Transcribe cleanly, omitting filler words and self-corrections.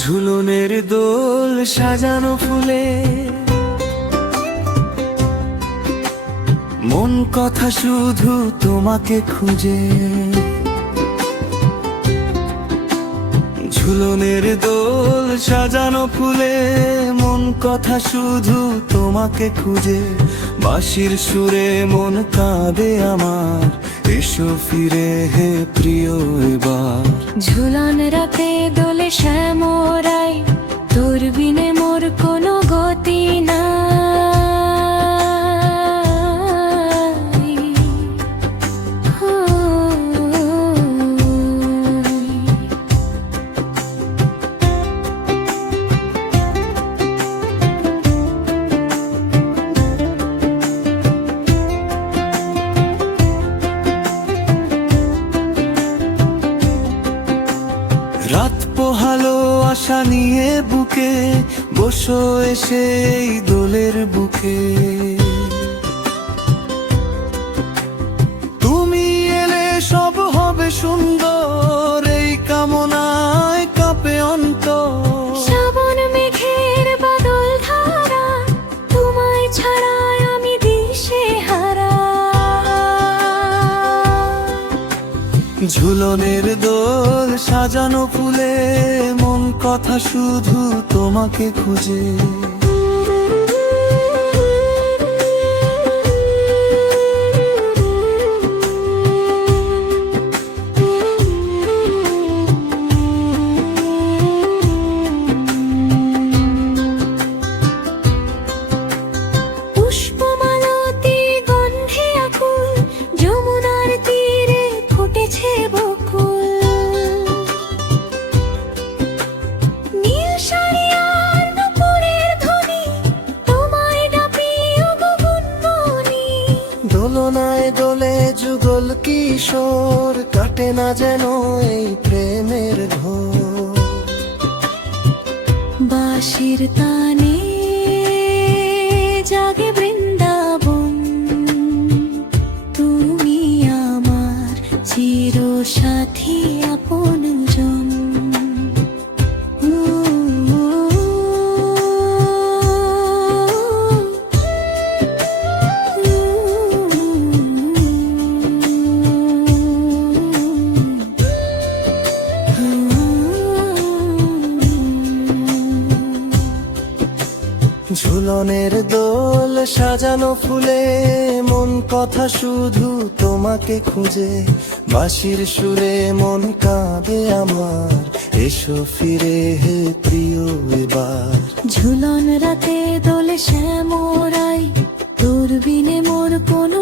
ঝুলনের দোল সাজানো ফুলে মন কথা শুধু তোমাকে খুঁজে। ঝুলনের দোল সাজানো ফুলে মন কথা শুধু তোমাকে খুঁজে। বাঁশির সুরে মন কাঁদে আমার, এসো ফিরে হে প্রিয় এবার। ঝুলন রাতে দোলে শ্যামরাই, তোর বিনে মোর কোনো গতি নাই। রাত পোহালো আশা নিয়ে বুকে, বসো এসে এই দোলের বুকে। তুমি এলে সব হবে সুন্দর, এই কামনায় কাঁপে অন্তর। শ্রাবণ মেঘের বাদল ধারা, তোমায় ছাড়া আমি দিশেহারা। ঝুলনের দোল সাজানো ফুলে মন কথা শুধু তোমাকে খুঁজে। পুষ্পমালতী গন্ধে আকুল, যমুনার তীরে ফুটেছে বকুল। নীল শাড়ি আর নূপুরের ধ্বনি, তোমায় ডাকি ওগো গুনগুনি। দোলনায় দোলে যুগল কিশোর, কাটে না যেন এই প্রেমের ঘোর। বাঁশির তানে জাগে বৃন্দাবন, তুমি আমার চির সাথী আপনজন। ঝুলনের দোল সাজানো ফুলে মন কথা শুধু তোমাকে খুঁজে। বাঁশির সুরে মন কাঁদে আমার, এসো ফিরে হে প্রিয় এবার। ঝুলন রাতে দোলে শ্যামরাই, তোর বিনে মোর কোনো